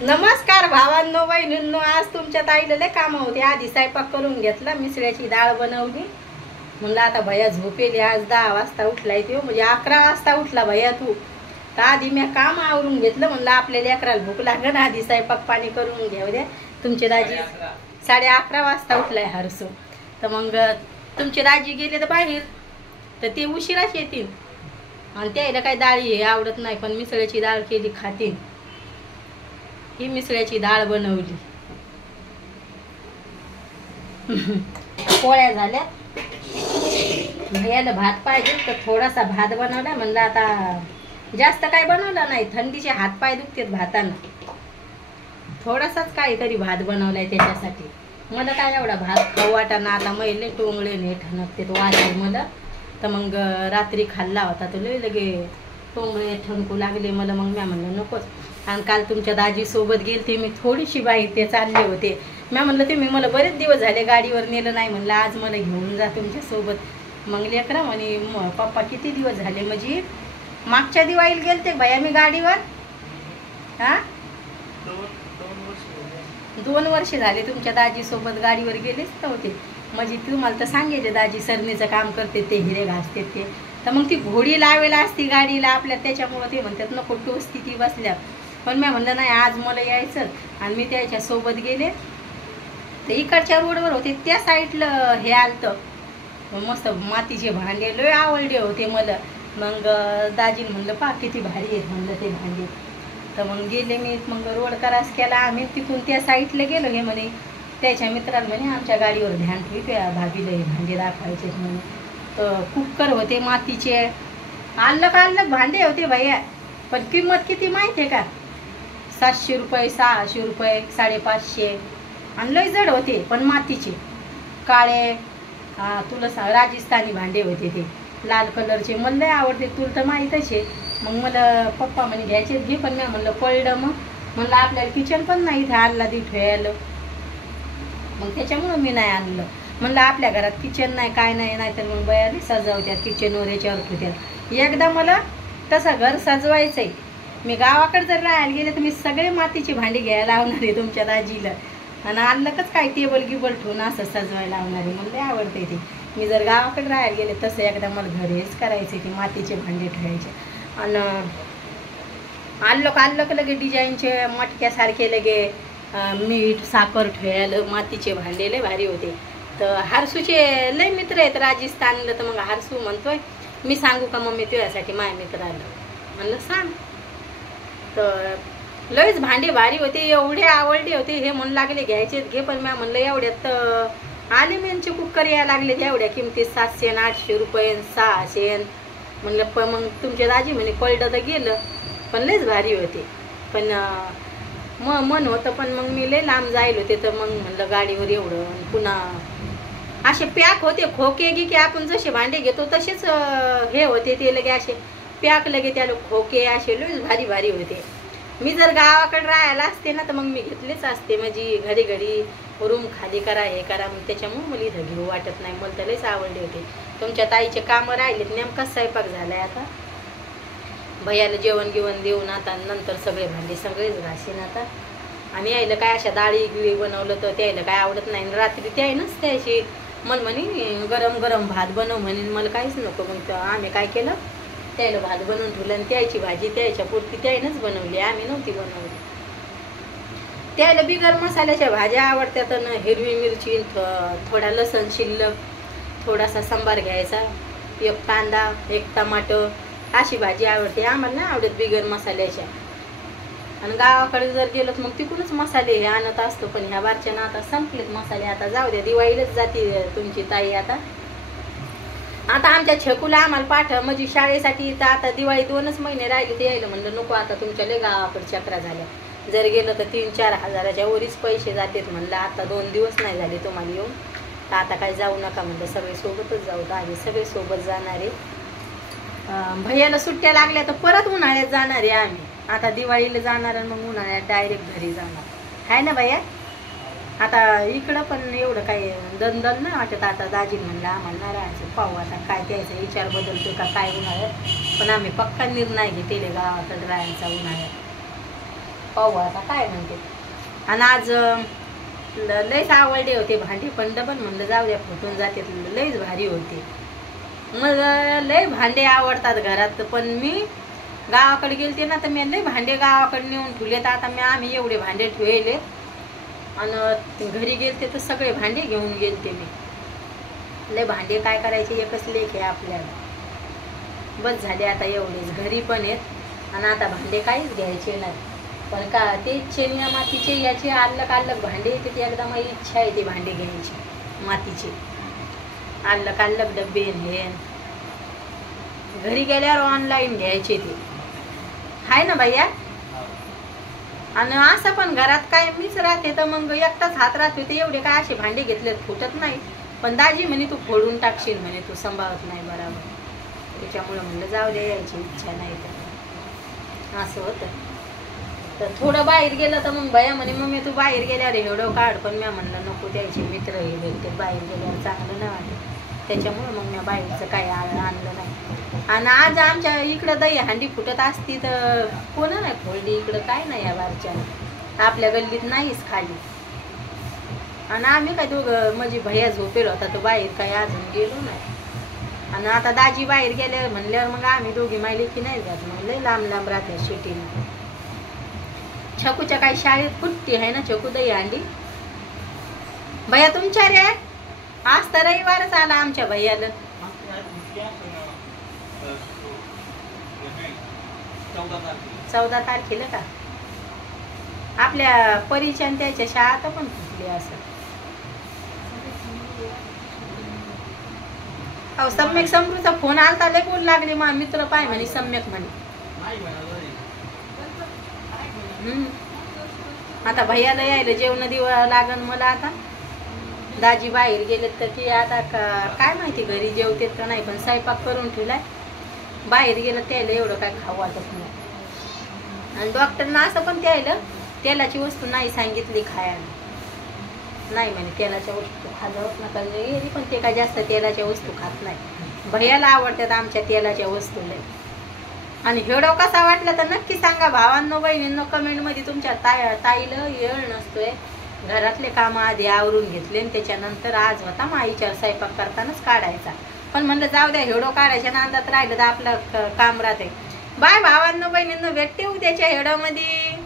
नमस्कार भावांनो बहिणींनो, आज तुमच्या ताईला लय काम होते. आधी स्वयंपाक करून घेतला, मिसळ्याची डाळ बनवली. म्हणलं आता भैया झोपेले. आज 10 वाजता उठलाय तो, म्हणजे 11 वाजता उठला भैया तू. तर आधी मी काम आवरून घेतलं. म्हणलं आपल्या लेकराला भूक लागल, आधी स्वयंपाक पाणी करून घेऊ द्या. तुमचे दाजी 11:30 वाजता उठलाय हरसू. तर मग तुमचे दाजी गेले तर बाहेर, तर ते उशिराच येतील. आणि त्याला काही डाळी हे आवडत नाही, पण मिसळ्याची डाळ केली खातील. ही मिसळ्याची डाळ बनवली. पोळ्या झाल्या. भैयाला भात पाहिजे तर थोडासा भात बनवला. म्हणलं आता जास्त काय बनवला नाही, थंडीचे हातपाय दुखतात भातानं. थोडासाच काहीतरी भात बनवलाय त्याच्यासाठी. मला काय एवढा भात खाऊ वाटाना. आता मैले टोंगळे ने ठणकते तो वाजले मला. तर मग रात्री खाल्ला होता तो लय लगे टोंगळे ठणकू लागले मला. मग मी म्हणलं नकोच. आणि काल तुमच्या दाजी सोबत गेलते मी, थोडीशी बाहेर ते चालले होते. मी म्हणलं तुम्ही मला बरेच दिवस झाले गाडीवर नेलं नाही. म्हणलं आज मला घेऊन जा तुमच्या सोबत. मग लेकरा म्हणे पप्पा किती दिवस झाले, म्हणजे मागच्या दिवाळीला गेलते भैया मी गाडीवर. हा 2 वर्ष झाले तुमच्या दाजी सोबत गाडीवर गेलेच नव्हते. म्हणजे तुम्हाला तर सांगितले दाजी सरणीचं काम करते, ते हिरे घासते ते. तर मग ती घोडी लावायला असती गाडीला आपल्या, त्याच्यामुळं ते म्हणतात नको टोचती ती बसल्या. पण मी म्हणलं नाही आज मला यायचं. आणि मी त्याच्या सोबत गेले. तर इकडच्या रोडवर होते, त्या साईडला हे आलतं मस्त मातीचे भांडे लय आवडले होते मला. मग दाजीने म्हणलं पहा किती भारी आहेत म्हणलं ते भांडे. तर मग गेले मी. मग रोड क्रॉस केला आम्ही, तिथून त्या साईडला गेलो. हे म्हणे त्याच्या मित्राला म्हणे आमच्या गाडीवर ध्यान ठेवी, त्या भाभीला हे भांडे दाखवायचे म्हणे. तर कुकर होते मातीचे, अलग भांडे होते भैया. पण किंमत किती माहिती आहे का? 700 रुपये, 600 रुपये, 550. आणि लय जड होते पण मातीचे काळे. तुला सांग राजस्थानी भांडे होते ते लाल कलरचे. मला लय आवडते, तुला तर माहीतच आहे. मग मला पप्पा म्हणे घ्यायचे घे. पण मी म्हणलं पडलं. मग म्हणलं आपल्याला किचन पण नाही इथे आणला ठेवायला. मग त्याच्यामुळं मी नाही आणलं. म्हणलं आपल्या घरात किचन नाही काय नाही, नाहीतर मग बयाली सजवत्यात किचनवर याच्यावर ठेवत्यात. एकदा मला तसं घर सजवायचं आहे. मी गावाकडे जर राहायला गेले तर मी सगळे मातीची भांडी घ्यायला लावणार आहे तुमच्या दाजीला. आणि आणलंच काय टेबल गिबल ठेवून असं सजवायला लावणार आहे. मला लय आवडते ते. मी जर गावाकडे राहायला गेले तसं एकदा मला घर हेच करायचे की मातीचे भांडे ठेवायचे. आणि आणलं लगे डिझाईनचे मटक्यासारखे लगे मीठ साखर ठेवायला मातीचे भांडे लय भारी होते. तर हारसूचे लय मित्र आहेत राजस्थानला. तर मग हारसू म्हणतोय मी सांगू का मम्मी तुझ्यासाठी माझ्या मित्र आलं. म्हणलं सांग. तर लयच भांडे भारी होते, एवढे आवडले होते. हे म्हणू लागले घ्यायचे घे. पण मी म्हणलं एवढ्यात ॲल्युमिनियमचे कुकर यायला लागले एवढ्या किमतीत 700 800 रुपये 600. म्हणलं पण मग तुमच्या दाजी म्हणे पडलं तर गेलं. पण लयच भारी होते. पण मन होतं. पण मग मी लय लांब जायला होते. तर मग म्हणलं गाडीवर एवढं. पुन्हा असे पॅक होते खोके की आपण जसे भांडे घेतो तसेच हे होते ते लगे असे पॅक लगे त्याला खोके असे लयच भारी भारी होते. मी जर गावाकडे राहायला असते ना तर मग मी घेतलेच असते. म्हणजे घडी घडी रूम खाली करा हे करा. मग त्याच्यामुळे मला इथं घेऊ वाटत नाही. मला तर लयच आवडले होते. तुमच्या ताईचे कामं राहिलेत. नेमका स्वयंपाक झालाय आता. भैयाला जेवण देऊन आता नंतर सगळे भांडे सगळेच घासीन आता. आणि यायला काय अशा डाळी गिळी बनवलं तर त्याला काय आवडत नाही. रात्री ते आहे नच त्याशी मला म्हणे गरम भात बनव म्हणे. मला काहीच नको. मग आम्ही काय केलं त्याला भात बनवून ठेवलं. आणि त्याची भाजी त्याच्या पुरती त्यानंच बनवली, आम्ही नव्हती बनवली. त्याला बिगर मसाल्याच्या भाज्या आवडतात. हिरवी मिरची, थोडा लसण शिल्लक, थोडासा सांबार घ्यायचा, 1 कांदा 1 टमाटर अशी भाजी आवडते. आम्हाला नाही आवडत बिगर मसाल्याच्या. आणि गावाकडे जर गेलो तर मग तिकडूनच मसाले हे आणत असतो. पण ह्या बारच्यानं आता संपलेत मसाले. आता जाऊ द्या, दिवाळीलाच जाते तुमची ताई. आता आमच्या छकुला आम्हाला म्हणजे शाळेसाठी. तर आता दिवाळी 2च महिने राहिले. ते यायला म्हणलं नको आता तुमच्या लय गावाकडे चक्रा झाल्या. जर गेलं तर 3-4 हजाराच्या वरीच पैसे जातात. म्हणलं आता 2 दिवस नाही झाले तुम्हाला येऊन. तर आता काय जाऊ नका म्हणलं, सगळे सोबतच जाऊ. आधी सगळे सोबत जाणार आहे. भैयाला सुट्ट्या लागल्या तर परत उन्हाळ्यात जाणार आहे आम्ही. आता दिवाळीला जाणार आणि मग उन्हाळ्यात डायरेक्ट घरी जाणार आहे ना भैया. आता इकडं पण एवढं काही दंदल नाही वाटत. आता दाजी म्हणलं आम्हाला नाही राहायचं. पाहू आता काय द्यायचं, विचार बदलतो का काय उन्हाळ्यात. पण आम्ही पक्का निर्णय घेतले गावाकडे राहायचा उन्हाळ्यात. पाहू आता काय म्हणते. आणि आज लयच आवडले होते भांडी, पण डबल म्हणलं जाऊ द्या फुटून जाते, लयच भारी होते. मग लय भांडे आवडतात घरात, पण मी गावाकडे गेलते ना तर मी लय भांडे गावाकडे नेऊन ठेवलेत. आता आम्ही एवढे भांडे ठेवले आणि घरी गेलते तर सगळे भांडे घेऊन गेलते मी. लय भांडे काय करायचे, एकच लेख आहे आपल्याला. बस झाले आता एवढेच, घरी पण आहेत आणि आता भांडे काहीच घ्यायचे नाही. पण का ते चेन्या मातीचे याचे अलग भांडे येते, ते एकदा माझी इच्छा आहे ते भांडे घ्यायची मातीचे, अलग डब्बे हे. घरी गेल्यावर ऑनलाईन घ्यायचे ते आहे ना भैया. आणि असं पण घरात काय मीच राहते तर मग एकटाच हात राहते, ते एवढे काय असे भांडे घेतले फुटत नाही. पण दाजी म्हणे तू फोडून टाकशील म्हणे, तू सांभाळत नाही बरोबर. त्याच्यामुळे म्हणलं जाऊ दे, यायची इच्छा नाही तर असं होतं. तर थोडं बाहेर गेलं तर मग भैया म्हणे मम्मी तू बाहेर गेल्यावर एवढं काढ, पण मी म्हणलं नको, द्यायचे मित्र हे भेटते बाहेर गेल्यावर चांगलं नाही वाटत. त्याच्यामुळे मग मी बाहेरचं काही आणलं नाही. आणि आज आमच्या इकडं दही हांडी फुटत असती तर कोणा नाही फोडली इकडं, काय नाही या बारच्या आपल्या गल्लीत नाहीच खाली. आणि आम्ही काय दोघं म्हणजे भैया झोपेल होता तर बाहेर काही अजून गेलो नाही. आणि आता दाजी बाहेर गेल्यावर म्हणल्यावर मग आम्ही दोघी मायले की नाही जात, मग लय लांब राहते शेतीला. छकूच्या काही शाळेत फुटती आहे ना छकू दही हांडी. भैया तुमच्या रे आज तर रविवारच आला आमच्या भैयाला. 14 तारखेला का आपल्या परीच्या त्याच्या शाळेत पण फुटली असं. अहो सम्यक समृचा फोन आलता, लय बोल लागले मा मित्र पाय म्हणे सम्यक म्हणे. आता भैयाला यायला जेवण दिवा लागन मला. आता दाजी बाहेर गेलेत तर की आता काय माहिती घरी जेवतेत का नाही, पण स्वयंपाक करून ठेवलाय. बाहेर गेलं त्याला एवढं काय खाऊ वाटत नाही. आणि डॉक्टरना असं पण त्याला तेलाची वस्तू नाही सांगितली खायला, नाही म्हणे तेलाच्या वस्तू खाजवत नका घरी, पण ते काय जास्त तेलाच्या वस्तू खात नाही. भैयाला आवडतात आमच्या तेलाच्या वस्तू लय. आणि व्हिडिओ कसा वाटला तर नक्की सांगा भावांनो बहिणींनो कमेंटमध्ये. तुमच्या ताईला येळ नसतोय, घरातले कामं आधी आवरून घेतले आणि त्याच्यानंतर आज होता माईच्या स्वयंपाक करतानाच काढायचा. पण म्हणलं जाऊ द्या व्हिडिओ काढायच्या नादात राहिलं तर आपलं काम राहते. बाय भावांनो बहिणींनो, भेटते उद्याच्या व्हिडिओमध्ये.